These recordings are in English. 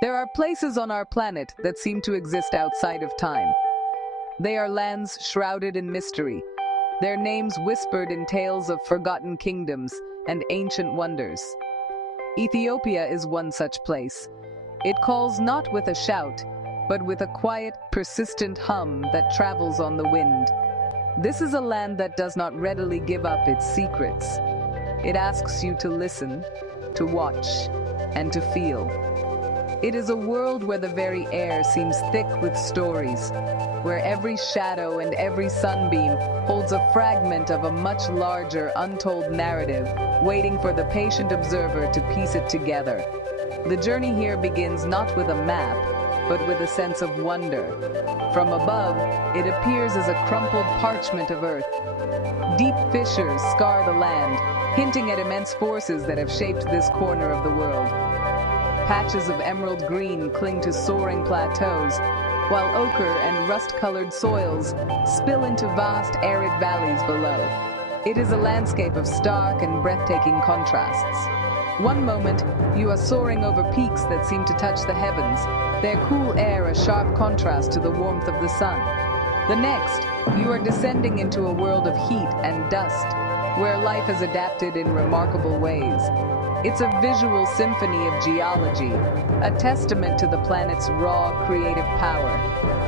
There are places on our planet that seem to exist outside of time. They are lands shrouded in mystery, their names whispered in tales of forgotten kingdoms and ancient wonders. Ethiopia is one such place. It calls not with a shout, but with a quiet, persistent hum that travels on the wind. This is a land that does not readily give up its secrets. It asks you to listen, to watch, and to feel. It is a world where the very air seems thick with stories, where every shadow and every sunbeam holds a fragment of a much larger, untold narrative, waiting for the patient observer to piece it together. The journey here begins not with a map, but with a sense of wonder. From above, it appears as a crumpled parchment of earth. Deep fissures scar the land, hinting at immense forces that have shaped this corner of the world. Patches of emerald green cling to soaring plateaus, while ochre and rust-colored soils spill into vast arid valleys below. It is a landscape of stark and breathtaking contrasts. One moment, you are soaring over peaks that seem to touch the heavens, their cool air a sharp contrast to the warmth of the sun. The next, you are descending into a world of heat and dust, where life has adapted in remarkable ways. It's a visual symphony of geology, a testament to the planet's raw creative power,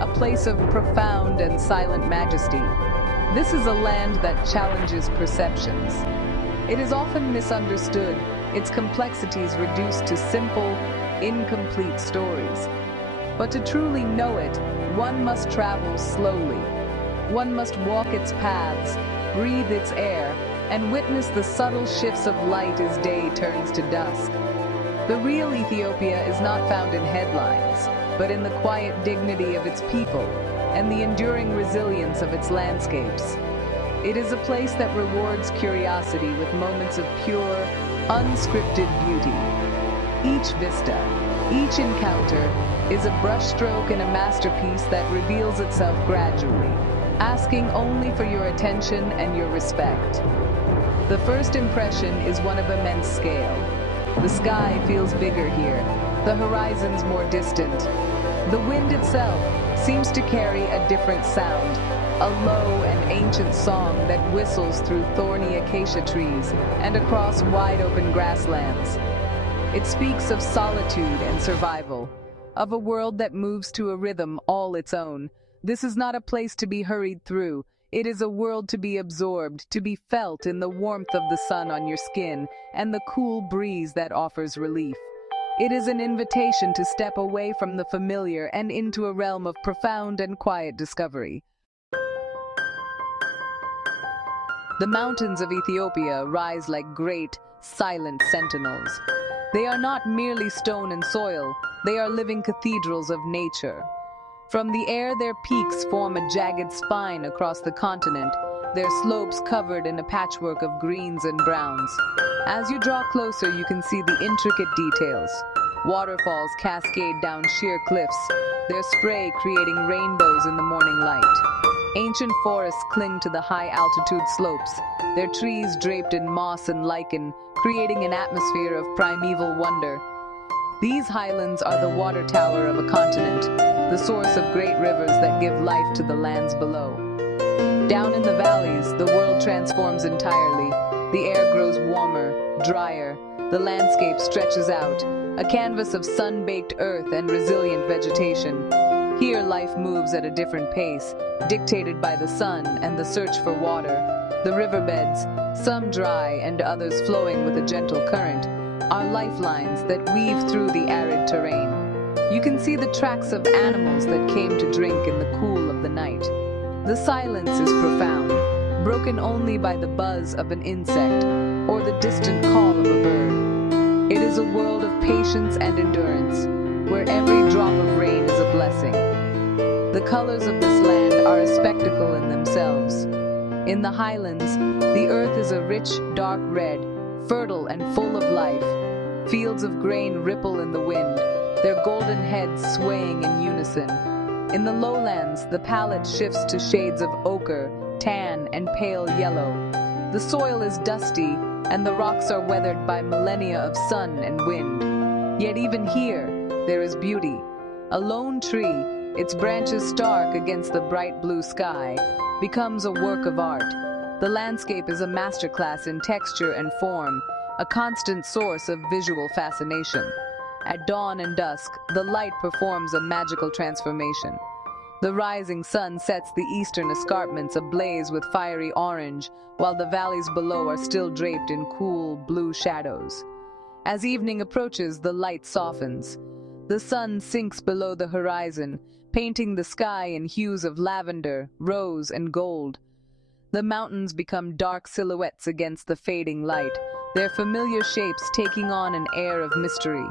a place of profound and silent majesty. This is a land that challenges perceptions. It is often misunderstood, its complexities reduced to simple, incomplete stories. But to truly know it, one must travel slowly. One must walk its paths, breathe its air, and witness the subtle shifts of light as day turns to dusk. The real Ethiopia is not found in headlines, but in the quiet dignity of its people and the enduring resilience of its landscapes. It is a place that rewards curiosity with moments of pure, unscripted beauty. Each vista, each encounter, is a brushstroke and a masterpiece that reveals itself gradually, asking only for your attention and your respect. The first impression is one of immense scale. The sky feels bigger here, the horizons more distant. The wind itself seems to carry a different sound, a low and ancient song that whistles through thorny acacia trees and across wide-open grasslands. It speaks of solitude and survival, of a world that moves to a rhythm all its own. This is not a place to be hurried through. It is a world to be absorbed, to be felt in the warmth of the sun on your skin and the cool breeze that offers relief. It is an invitation to step away from the familiar and into a realm of profound and quiet discovery. The mountains of Ethiopia rise like great, silent sentinels. They are not merely stone and soil, they are living cathedrals of nature. From the air, their peaks form a jagged spine across the continent, their slopes covered in a patchwork of greens and browns. As you draw closer, you can see the intricate details. Waterfalls cascade down sheer cliffs, their spray creating rainbows in the morning light. Ancient forests cling to the high-altitude slopes, their trees draped in moss and lichen, creating an atmosphere of primeval wonder. These highlands are the water tower of a continent, the source of great rivers that give life to the lands below. Down in the valleys, the world transforms entirely. The air grows warmer, drier, the landscape stretches out, a canvas of sun-baked earth and resilient vegetation. Here life moves at a different pace, dictated by the sun and the search for water. The riverbeds, some dry and others flowing with a gentle current, are lifelines that weave through the arid terrain. You can see the tracks of animals that came to drink in the cool of the night. The silence is profound, broken only by the buzz of an insect or the distant call of a bird. It is a world of patience and endurance, where every drop of rain is a blessing. The colors of this land are a spectacle in themselves. In the highlands, the earth is a rich, dark red, fertile and full of life. Fields of grain ripple in the wind, their golden heads swaying in unison. In the lowlands, the palette shifts to shades of ochre, tan, and pale yellow. The soil is dusty, and the rocks are weathered by millennia of sun and wind. Yet even here, there is beauty. A lone tree, its branches stark against the bright blue sky, becomes a work of art. The landscape is a masterclass in texture and form, a constant source of visual fascination. At dawn and dusk, the light performs a magical transformation. The rising sun sets the eastern escarpments ablaze with fiery orange, while the valleys below are still draped in cool, blue shadows. As evening approaches, the light softens. The sun sinks below the horizon, painting the sky in hues of lavender, rose, and gold. The mountains become dark silhouettes against the fading light, their familiar shapes taking on an air of mystery.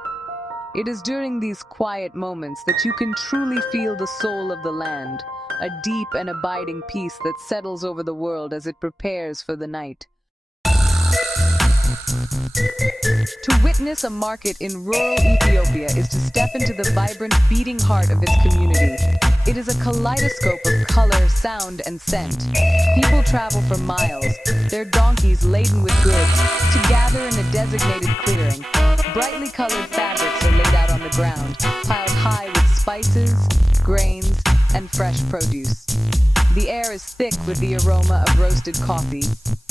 It is during these quiet moments that you can truly feel the soul of the land, a deep and abiding peace that settles over the world as it prepares for the night. To witness a market in rural Ethiopia is to step into the vibrant, beating heart of its community. It is a kaleidoscope of color, sound, and scent. People travel for miles, their donkeys laden with goods, to gather in a designated clearing. Brightly colored fabrics are laid out on the ground, piled high with spices, grains, and fresh produce. The air is thick with the aroma of roasted coffee,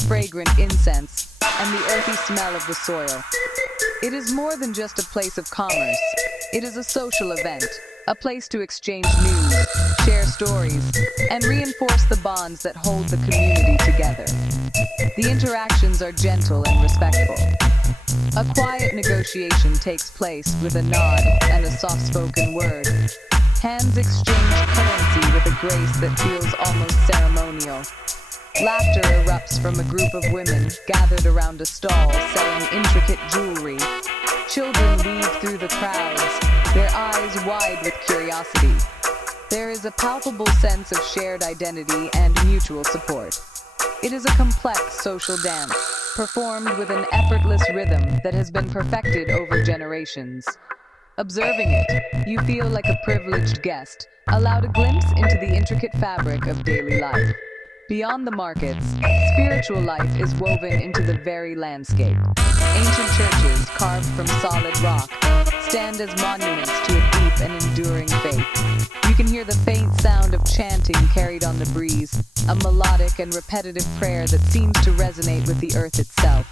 fragrant incense, and the earthy smell of the soil. It is more than just a place of commerce. It is a social event, a place to exchange news, share stories, and reinforce the bonds that hold the community together. The interactions are gentle and respectful. A quiet negotiation takes place with a nod and a soft-spoken word. Hands exchange currency with a grace that feels almost ceremonial. Laughter erupts from a group of women gathered around a stall selling intricate jewelry. Children weave through the crowds, their eyes wide with curiosity. There is a palpable sense of shared identity and mutual support. It is a complex social dance, performed with an effortless rhythm that has been perfected over generations. Observing it, you feel like a privileged guest, allowed a glimpse into the intricate fabric of daily life. Beyond the markets, spiritual life is woven into the very landscape. Ancient churches, carved from solid rock, stand as monuments to a deep and enduring faith. You can hear the faint sound of chanting carried on the breeze, a melodic and repetitive prayer that seems to resonate with the earth itself.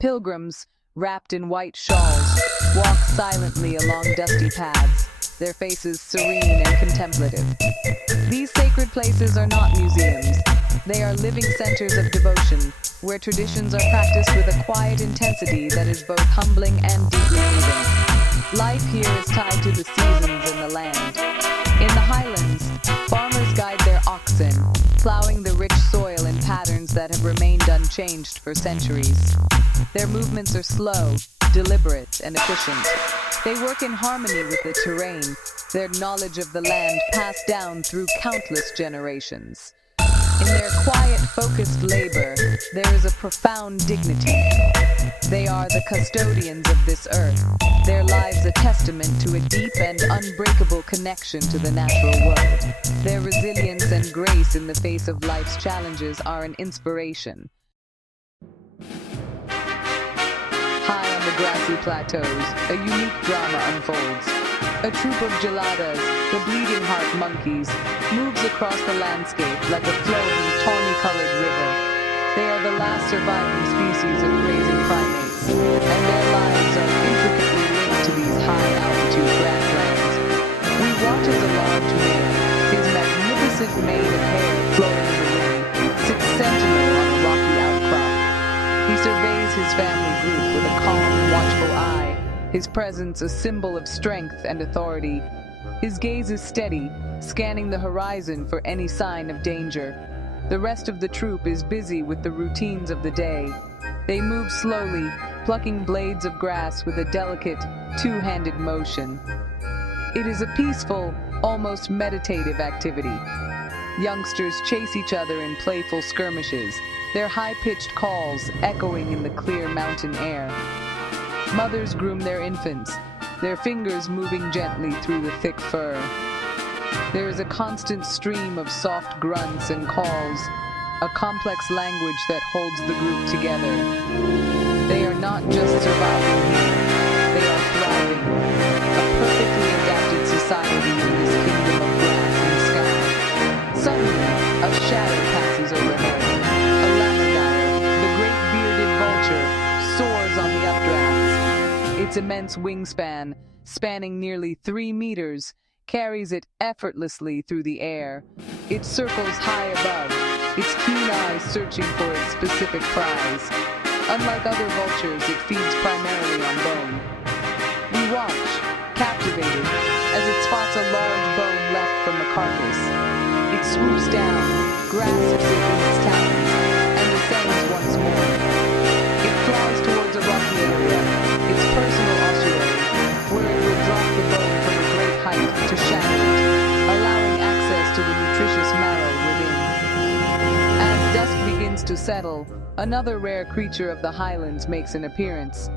Pilgrims, wrapped in white shawls, walk silently along dusty paths, their faces serene and contemplative. These sacred places are not museums. They are living centers of devotion, where traditions are practiced with a quiet intensity that is both humbling and deeply moving. Life here is tied to the seasons and the land. In the highlands, farmers guide their oxen, plowing the rich soil in patterns that have remained unchanged for centuries. Their movements are slow, deliberate, and efficient. They work in harmony with the terrain, their knowledge of the land passed down through countless generations. In their quiet, focused labor, there is a profound dignity. They are the custodians of this earth, their lives a testament to a deep and unbreakable connection to the natural world. Their resilience and grace in the face of life's challenges are an inspiration. High on the grassy plateaus, a unique drama unfolds. A troop of geladas, the bleeding heart monkeys, moves across the landscape like a flowing, tawny-colored river. They are the last surviving species of grazing primates, and their lives are intricately linked to these high-altitude grasslands. We watch as a large male, his magnificent mane of hair flowing in the wind, sits sentinel on a rocky outcrop. He surveys his family group with a calm, watchful eye, his presence a symbol of strength and authority. His gaze is steady, scanning the horizon for any sign of danger. The rest of the troop is busy with the routines of the day. They move slowly, plucking blades of grass with a delicate, two-handed motion. It is a peaceful, almost meditative activity. Youngsters chase each other in playful skirmishes, their high-pitched calls echoing in the clear mountain air. Mothers groom their infants, their fingers moving gently through the thick fur. There is a constant stream of soft grunts and calls, a complex language that holds the group together. They are not just surviving here, they are thriving, a perfect Its immense wingspan, spanning nearly 3 meters, carries it effortlessly through the air. It circles high above, its keen eyes searching for its specific prize. Unlike other vultures, it feeds primarily on bone. We watch, captivated, as it spots a large bone left from the carcass. It swoops down, grasps it in its talons, and descends once more. It flies towards a rocky area, its personal ossuary, where it will drop the bone from a great height to shatter it, allowing access to the nutritious marrow within. As dusk begins to settle, another rare creature of the highlands makes an appearance.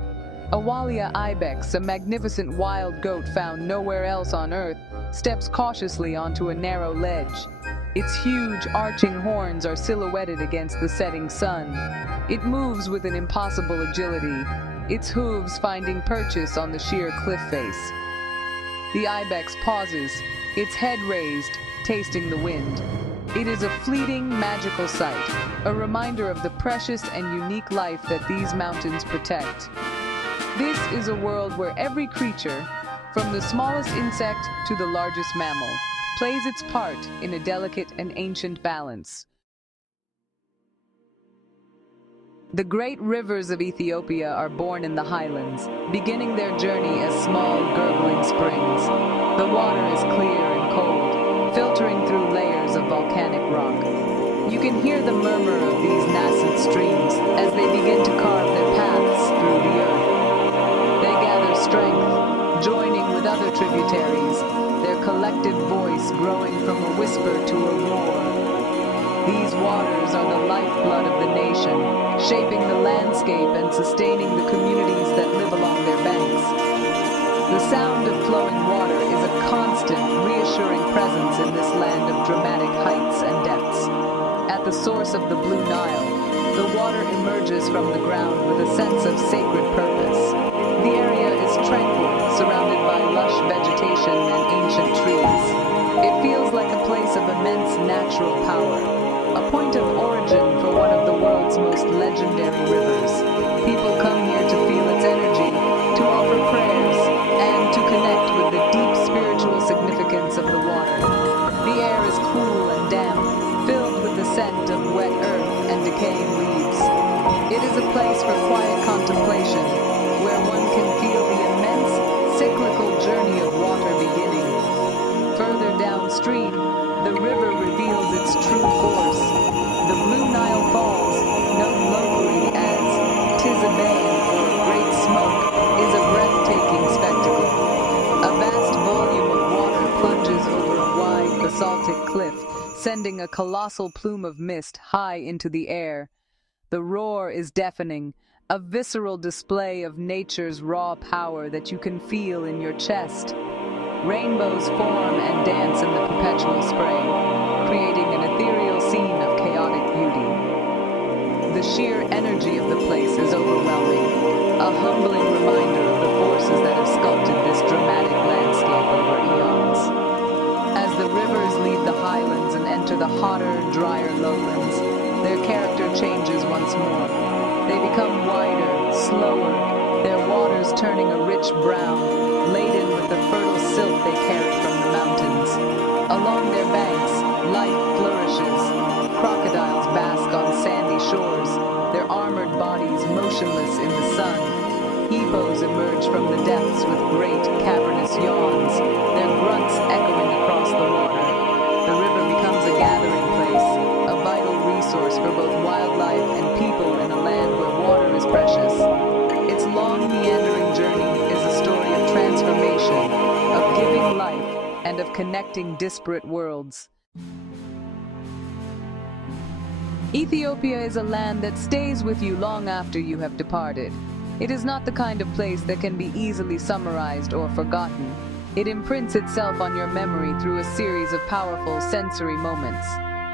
A Walia ibex, a magnificent wild goat found nowhere else on Earth, steps cautiously onto a narrow ledge. Its huge, arching horns are silhouetted against the setting sun. It moves with an impossible agility, its hooves finding purchase on the sheer cliff face. The ibex pauses, its head raised, tasting the wind. It is a fleeting, magical sight, a reminder of the precious and unique life that these mountains protect. This is a world where every creature, from the smallest insect to the largest mammal, plays its part in a delicate and ancient balance. The great rivers of Ethiopia are born in the highlands, beginning their journey as small, gurgling springs. The water is clear and cold, filtering through layers of volcanic rock. You can hear the murmur of these nascent streams as they begin to carve their paths through the earth. They gather strength, joining with other tributaries, their collective voice growing from a whisper to a roar. These waters are the lifeblood of the nation, shaping the landscape and sustaining the communities that live along their banks. The sound of flowing water is a constant, reassuring presence in this land of dramatic heights and depths. At the source of the Blue Nile, the water emerges from the ground with a sense of sacred purpose. The area is tranquil, surrounded by lush vegetation and ancient trees. It feels like a place of immense natural power, a point of origin for one of the world's most legendary rivers. People come here to feel its energy, to offer prayers, and to connect with the deep spiritual significance of the water. The air is cool and damp, filled with the scent of wet earth and decaying leaves. It is a place for quiet contemplation, where one can feel the immense, cyclical journey of water beginning. Further downstream, the river reveals its true force. The Blue Nile Falls, known locally as Tizabane or Great Smoke, is a breathtaking spectacle. A vast volume of water plunges over a wide basaltic cliff, sending a colossal plume of mist high into the air. The roar is deafening, a visceral display of nature's raw power that you can feel in your chest. Rainbows form and dance in the perpetual spray, creating an ethereal scene of chaotic beauty. The sheer energy of the place is overwhelming, a humbling reminder of the forces that have sculpted this dramatic landscape over eons. As the rivers leave the highlands and enter the hotter, drier lowlands, their character changes once more. They become wider, slower, their waters turning a rich brown, laden with the fertile silt they carry from the mountains. Along their banks, life flourishes. Crocodiles bask on sandy shores, their armored bodies motionless in the sun. Hippos emerge from the depths with great, cavernous yawns, their grunts echoing across the water. The river becomes a gathering place, a vital resource for both wildlife and people in a land where water is precious. Its long, meandering journey is a story of transformation, of giving life, and of connecting disparate worlds. Ethiopia is a land that stays with you long after you have departed. It is not the kind of place that can be easily summarized or forgotten. It imprints itself on your memory through a series of powerful sensory moments.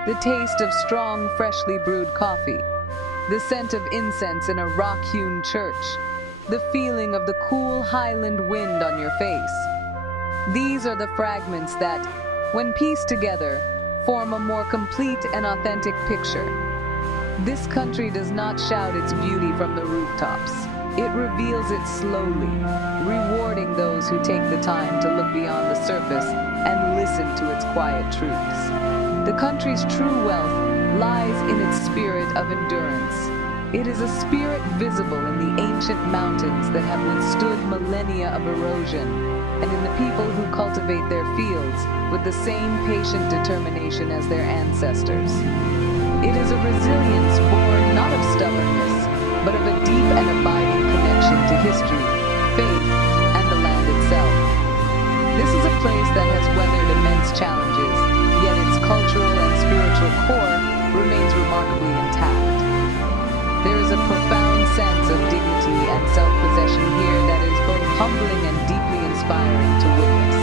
The taste of strong, freshly brewed coffee, the scent of incense in a rock-hewn church, the feeling of the cool highland wind on your face. These are the fragments that, when pieced together, form a more complete and authentic picture. This country does not shout its beauty from the rooftops. It reveals it slowly, rewarding those who take the time to look beyond the surface and listen to its quiet truths. The country's true wealth lies in its spirit of endurance. It is a spirit visible in the ancient mountains that have withstood millennia of erosion, and in the people who cultivate their fields with the same patient determination as their ancestors. It is a resilience born not of stubbornness, but of a deep and abiding connection to history, faith, and the land itself. This is a place that has weathered immense challenges, yet its cultural and spiritual core remains remarkably intact. There is a profound sense of dignity and self-possession here that is both humbling and deeply inspiring to witness.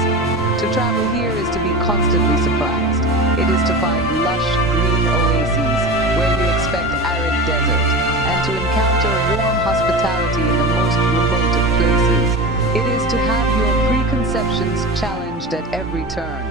To travel here is to be constantly surprised. It is to find lush, green oases where you expect arid desert, and to encounter warm hospitality in the most remote of places. It is to have your preconceptions challenged at every turn.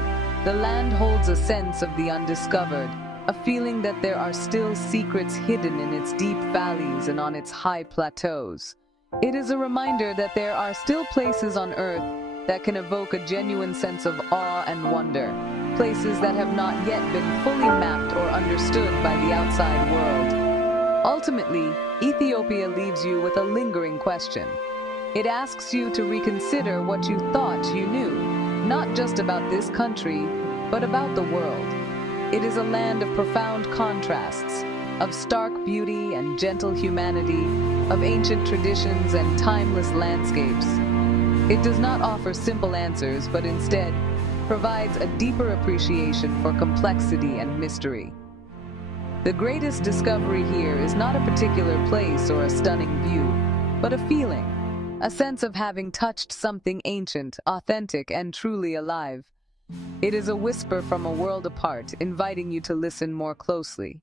The land holds a sense of the undiscovered, a feeling that there are still secrets hidden in its deep valleys and on its high plateaus. It is a reminder that there are still places on Earth that can evoke a genuine sense of awe and wonder, places that have not yet been fully mapped or understood by the outside world. Ultimately, Ethiopia leaves you with a lingering question. It asks you to reconsider what you thought you knew, not just about this country, but about the world. It is a land of profound contrasts, of stark beauty and gentle humanity, of ancient traditions and timeless landscapes. It does not offer simple answers, but instead provides a deeper appreciation for complexity and mystery. The greatest discovery here is not a particular place or a stunning view, but a feeling, a sense of having touched something ancient, authentic, and truly alive. It is a whisper from a world apart, inviting you to listen more closely.